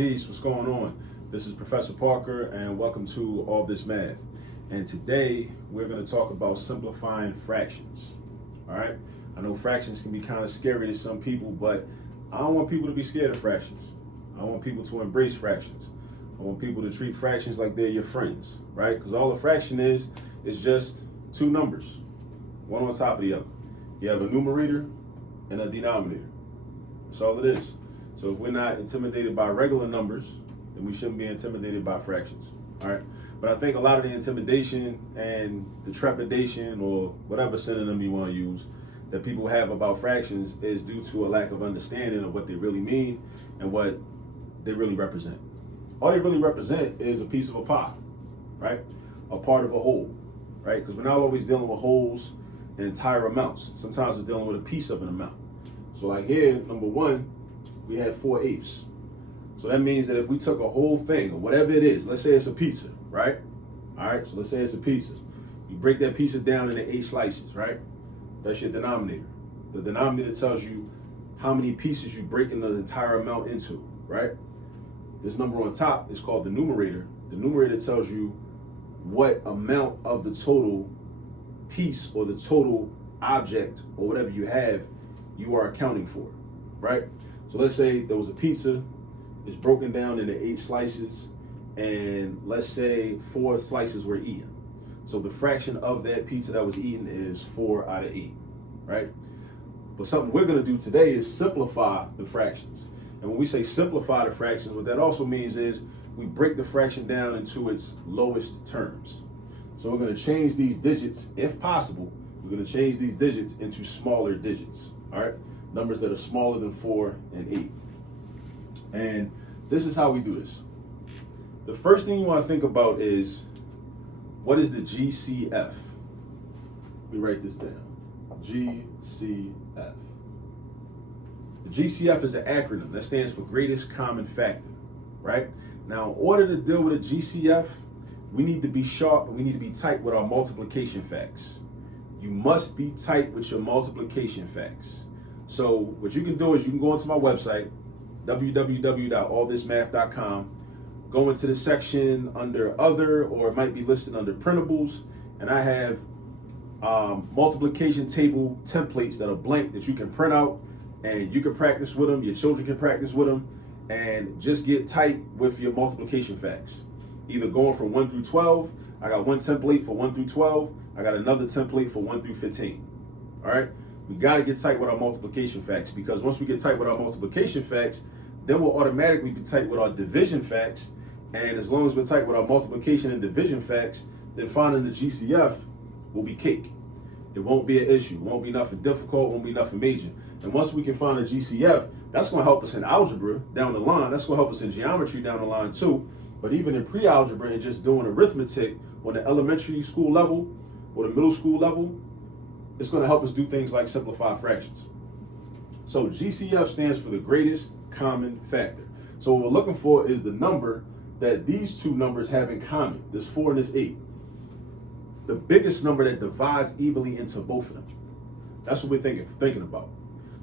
Peace, what's going on? This is Professor Parker and welcome to All This Math. And today we're going to talk about simplifying fractions. All right? I know fractions can be kind of scary to some people, but I don't want people to be scared of fractions. I want people to embrace fractions. I want people to treat fractions like they're your friends, right? Because all a fraction is just two numbers, one on top of the other. You have a numerator and a denominator. That's all it is. So if we're not intimidated by regular numbers, then we shouldn't be intimidated by fractions, all right? But I think a lot of the intimidation and the trepidation, or whatever synonym you want to use, that people have about fractions is due to a lack of understanding of what they really mean and what they really represent. All they really represent is a piece of a pie, right? A part of a whole, right? Because we're not always dealing with wholes and entire amounts. Sometimes we're dealing with a piece of an amount. So like here, number one, we have 4/8. So that means that if we took a whole thing, or whatever it is, let's say it's a pizza, right? All right, so let's say it's a pizza. You break that pizza down into 8 slices, right? That's your denominator. The denominator tells you how many pieces you break in the entire amount into, right? This number on top is called the numerator. The numerator tells you what amount of the total piece or the total object or whatever you have you are accounting for, right? So let's say there was a pizza, it's broken down into 8 slices, and let's say 4 slices were eaten. So the fraction of that pizza that was eaten is 4 out of 8, right? But something we're gonna do today is simplify the fractions. And when we say simplify the fractions, what that also means is we break the fraction down into its lowest terms. So we're gonna change these digits, if possible, we're gonna change these digits into smaller digits, all right? Numbers that are smaller than 4 and 8. And this is how we do this. The first thing you want to think about is, what is the GCF? We write this down. GCF. The GCF is an acronym that stands for greatest common factor, right? Now, in order to deal with a GCF, we need to be sharp and we need to be tight with our multiplication facts. You must be tight with your multiplication facts. So what you can do is you can go onto my website, www.allthismath.com, go into the section under other, or it might be listed under printables, and I have multiplication table templates that are blank that you can print out and you can practice with them, your children can practice with them, and just get tight with your multiplication facts. Either going from 1 through 12, I got one template for 1 through 12, I got another template for 1 through 15, all right? We got to get tight with our multiplication facts, because once we get tight with our multiplication facts, then we'll automatically be tight with our division facts. And as long as we're tight with our multiplication and division facts, then finding the GCF will be cake. It won't be an issue. It won't be nothing difficult. It won't be nothing major. And once we can find a GCF, that's going to help us in algebra down the line. That's going to help us in geometry down the line too. But even in pre-algebra and just doing arithmetic on the elementary school level or the middle school level, it's going to help us do things like simplify fractions. So GCF stands for the greatest common factor. So what we're looking for is the number that these two numbers have in common, this 4 and this 8. The biggest number that divides evenly into both of them. That's what we're thinking about.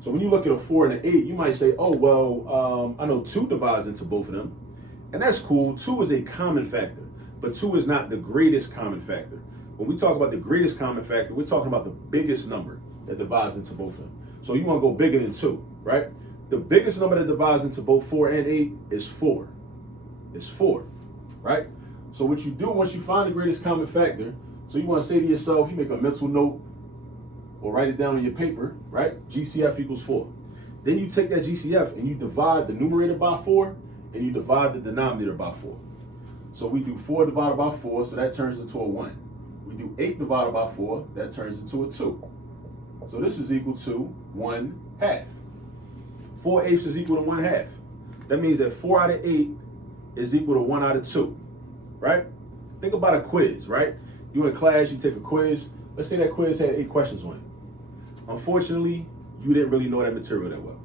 So when you look at a 4 and an 8, you might say, oh, well, I know 2 divides into both of them. And that's cool. 2 is a common factor, but 2 is not the greatest common factor. When we talk about the greatest common factor, we're talking about the biggest number that divides into both of them. So you want to go bigger than 2, right? The biggest number that divides into both 4 and 8 is 4. It's 4, right? So what you do once you find the greatest common factor, so you want to say to yourself, you make a mental note or write it down on your paper, right? GCF equals 4. Then you take that GCF and you divide the numerator by 4 and you divide the denominator by 4. So we do 4 divided by 4, so that turns into a 1. We do 8 divided by 4, that turns into a 2. So this is equal to 1/2. 4/8 is equal to 1/2. That means that 4 out of 8 is equal to 1 out of 2, right? Think about a quiz, right? You in class, you take a quiz. Let's say that quiz had 8 questions on it. Unfortunately, you didn't really know that material that well.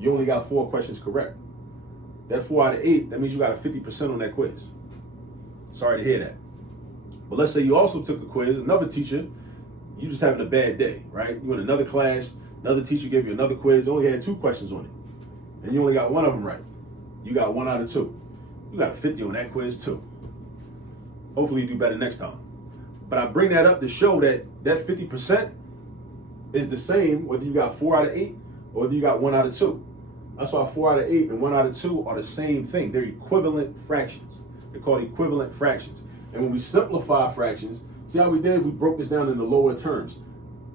You only got 4 questions correct. That 4 out of 8, that means you got a 50% on that quiz. Sorry to hear that. But let's say you also took a quiz, another teacher, you just having a bad day, right? You in another class, another teacher gave you another quiz, only had 2 questions on it, and you only got 1 of them right. You got 1 out of 2. You got a 50 on that quiz too. Hopefully you do better next time. But I bring that up to show that that 50% is the same whether you got 4 out of 8 or whether you got 1 out of 2. That's why 4 out of 8 and 1 out of 2 are the same thing. They're equivalent fractions. They're called equivalent fractions. And when we simplify fractions, see how we did? We broke this down into lower terms.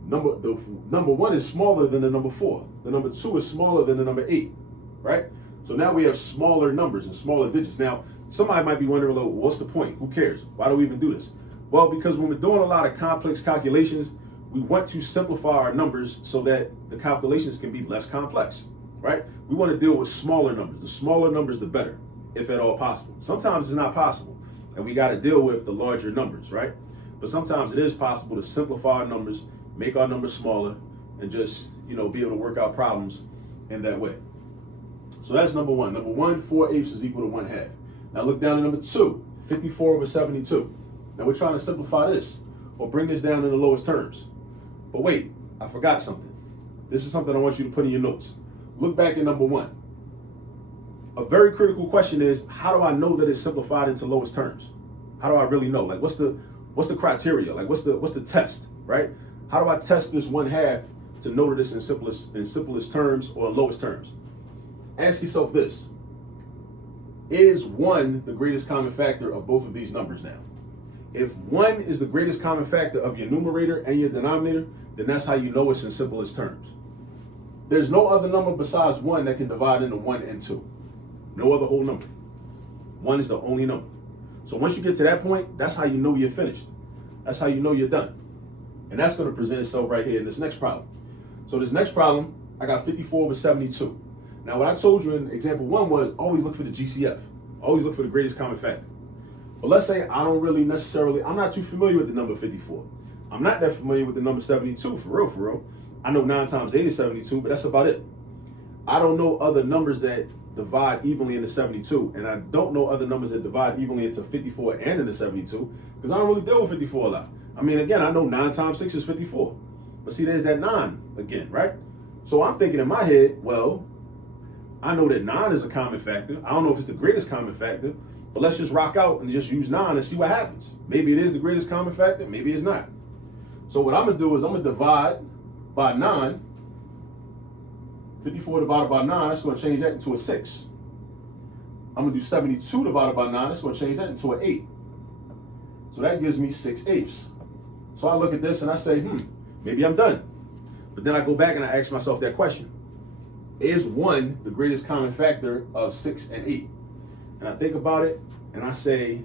The number 1 is smaller than the number 4. The number 2 is smaller than the number 8, right? So now we have smaller numbers and smaller digits. Now, somebody might be wondering, well, what's the point? Who cares? Why do we even do this? Well, because when we're doing a lot of complex calculations, we want to simplify our numbers so that the calculations can be less complex, right? We want to deal with smaller numbers. The smaller numbers, the better, if at all possible. Sometimes it's not possible, and we got to deal with the larger numbers, right? But sometimes it is possible to simplify our numbers, make our numbers smaller, and just, be able to work out problems in that way. So that's number 1. Number 1, 4/8 is equal to 1/2. Now look down at number 2, 54 over 72. Now we're trying to simplify this or bring this down in the lowest terms. But wait, I forgot something. This is something I want you to put in your notes. Look back at number 1. A very critical question is, how do I know that it's simplified into lowest terms? How do I really know? Like, what's the criteria? Like, what's the test, right? How do I test this 1/2 to know that it's in simplest terms or lowest terms? Ask yourself this. Is 1 the greatest common factor of both of these numbers now? If 1 is the greatest common factor of your numerator and your denominator, then that's how you know it's in simplest terms. There's no other number besides 1 that can divide into 1 and 2. No other whole number. 1 is the only number. So once you get to that point, that's how you know you're finished. That's how you know you're done. And that's going to present itself right here in this next problem. So this next problem, I got 54 over 72. Now what I told you in example 1 was always look for the GCF. Always look for the greatest common factor. But let's say I don't really necessarily, I'm not too familiar with the number 54. I'm not that familiar with the number 72, for real. I know 9 times 8 is 72, but that's about it. I don't know other numbers that divide evenly into 72, and I don't know other numbers that divide evenly into 54 and into 72, because I don't really deal with 54 a lot. I mean, again, I know 9 times 6 is 54. But see, there's that 9 again, right? So I'm thinking in my head, well, I know that 9 is a common factor. I don't know if it's the greatest common factor, but let's just rock out and just use 9 and see what happens. Maybe it is the greatest common factor, maybe it's not. So what I'm gonna do is I'm gonna divide by 9. 54 divided by 9, that's gonna change that into a 6. I'm gonna do 72 divided by 9, that's gonna change that into an 8. So that gives me 6/8. So I look at this and I say, maybe I'm done. But then I go back and I ask myself that question. Is 1 the greatest common factor of 6 and 8? And I think about it and I say,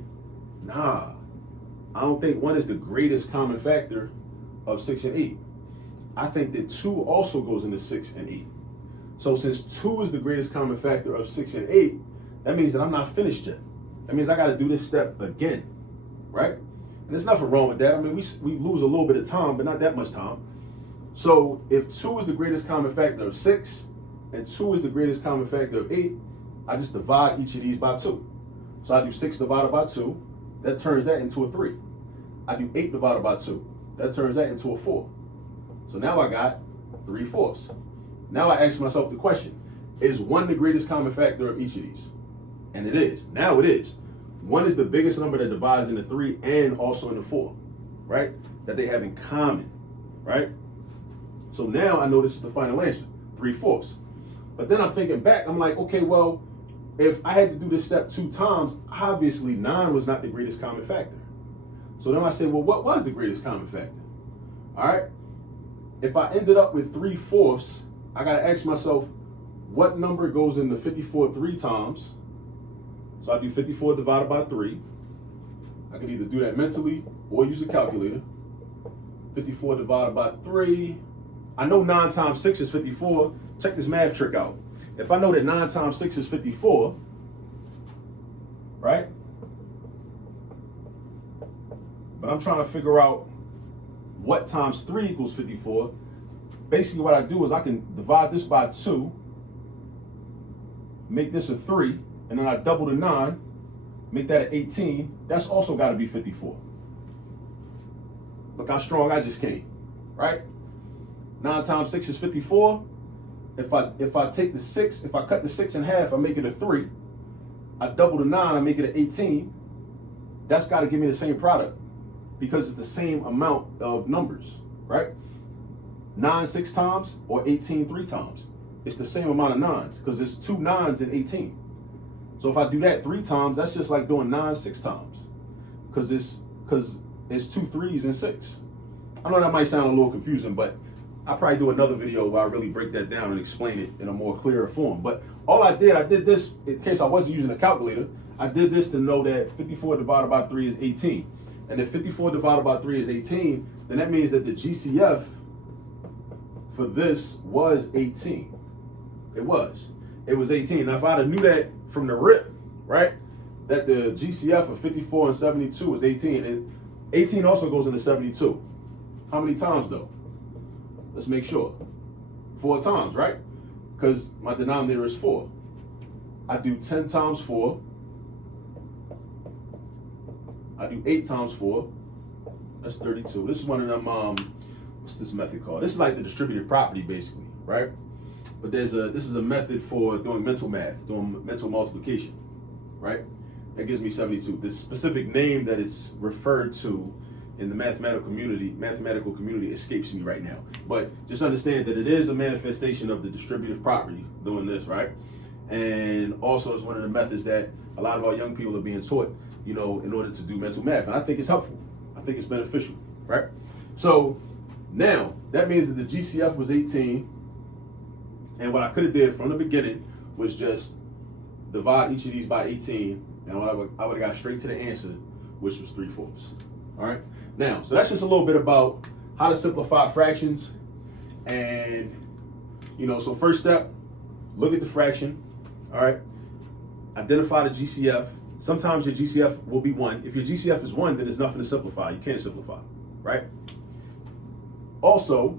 nah, I don't think 1 is the greatest common factor of 6 and 8. I think that 2 also goes into 6 and 8. So since 2 is the greatest common factor of 6 and 8, that means that I'm not finished yet. That means I got to do this step again, right? And there's nothing wrong with that. I mean, we lose a little bit of time, but not that much time. So if 2 is the greatest common factor of 6 and 2 is the greatest common factor of 8, I just divide each of these by 2. So I do 6 divided by 2. That turns that into a 3. I do 8 divided by 2. That turns that into a 4. So now I got 3/4. Now I ask myself the question, is 1 the greatest common factor of each of these? And it is. Now it is. 1 is the biggest number that divides into 3 and also into 4, right? That they have in common, right? So now I know this is the final answer, 3/4. But then I'm thinking back, I'm like, okay, well, if I had to do this step 2 times, obviously 9 was not the greatest common factor. So then I say, well, what was the greatest common factor? All right. If I ended up with 3/4, I got to ask myself, what number goes into 54 3 times? So I do 54 divided by 3. I could either do that mentally or use a calculator. 54 divided by 3. I know 9 times 6 is 54. Check this math trick out. If I know that 9 times 6 is 54, right? But I'm trying to figure out what times 3 equals 54. Basically what I do is I can divide this by 2, make this a 3, and then I double the 9, make that an 18. That's also got to be 54. Look how strong I just came, right? 9 times 6 is 54. If I take the 6, if I cut the 6 in half, I make it a 3. I double the 9, I make it an 18. That's got to give me the same product because it's the same amount of numbers, right? 9 6 times or 18 3 times. It's the same amount of 9s because there's 2 9s in 18. So if I do that 3 times, that's just like doing 9 6 times because it's 2 3s and 6. I know that might sound a little confusing, but I'll probably do another video where I really break that down and explain it in a more clearer form. But all I did this, in case I wasn't using a calculator, I did this to know that 54 divided by 3 is 18. And if 54 divided by 3 is 18, then that means that the GCF for this was 18. It was 18. Now if I'd have knew that from the rip, right, that the GCF of 54 and 72 is 18, and 18 also goes into 72. How many times though? Let's make sure. 4 times, right? Because my denominator is 4. I do 10 times 4. I do 8 times 4. That's 32. This is one of them, what's this method called? This is like the distributive property, basically, right? But this is a method for doing mental math, doing mental multiplication, right? That gives me 72. The specific name that it's referred to in the mathematical community escapes me right now. But just understand that it is a manifestation of the distributive property doing this, right? And also it's one of the methods that a lot of our young people are being taught, you know, in order to do mental math. And I think it's helpful. I think it's beneficial, right? So now that means that the GCF was 18. And what I could have did from the beginning was just divide each of these by 18. And I would have got straight to the answer, which was 3/4. All right. Now, so that's just a little bit about how to simplify fractions. And, you know, so first step, look at the fraction. All right. Identify the GCF. Sometimes your GCF will be 1. If your GCF is 1, then there's nothing to simplify. You can't simplify, right? Also,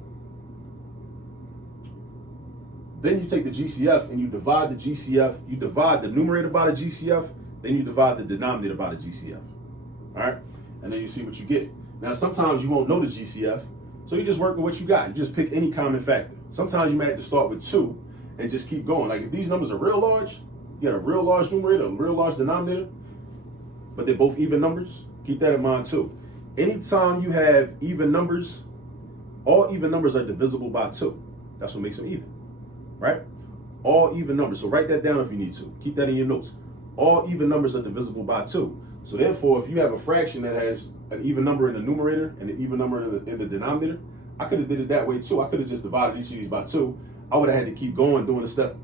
then you take the GCF and you divide the GCF. You divide the numerator by the GCF, then you divide the denominator by the GCF. All right? And then you see what you get. Now, sometimes you won't know the GCF, so you just work with what you got. You just pick any common factor. Sometimes you might have to start with 2 and just keep going. Like if these numbers are real large, you got a real large numerator, a real large denominator, but they're both even numbers. Keep that in mind too. Anytime you have even numbers, all even numbers are divisible by 2. That's what makes them even, right? All even numbers. So write that down if you need to. Keep that in your notes. All even numbers are divisible by 2. So therefore, if you have a fraction that has an even number in the numerator and an even number in the denominator, I could have did it that way too. I could have just divided each of these by 2. I would have had to keep going, doing the step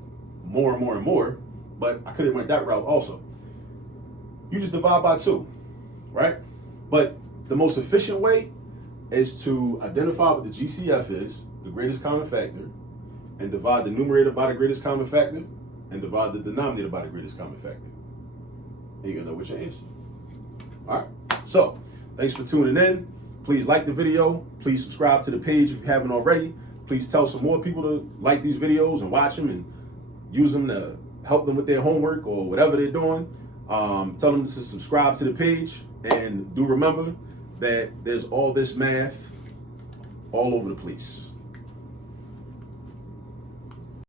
more and more and more, but I could have went that route also. You just divide by 2, right? But the most efficient way is to identify what the GCF is, the greatest common factor, and divide the numerator by the greatest common factor, and divide the denominator by the greatest common factor. And you're gonna know what your answer. All right, so thanks for tuning in. Please like the video. Please subscribe to the page if you haven't already. Please tell some more people to like these videos and watch them and use them to help them with their homework or whatever they're doing. Tell them to subscribe to the page, and do remember that there's all this math all over the place.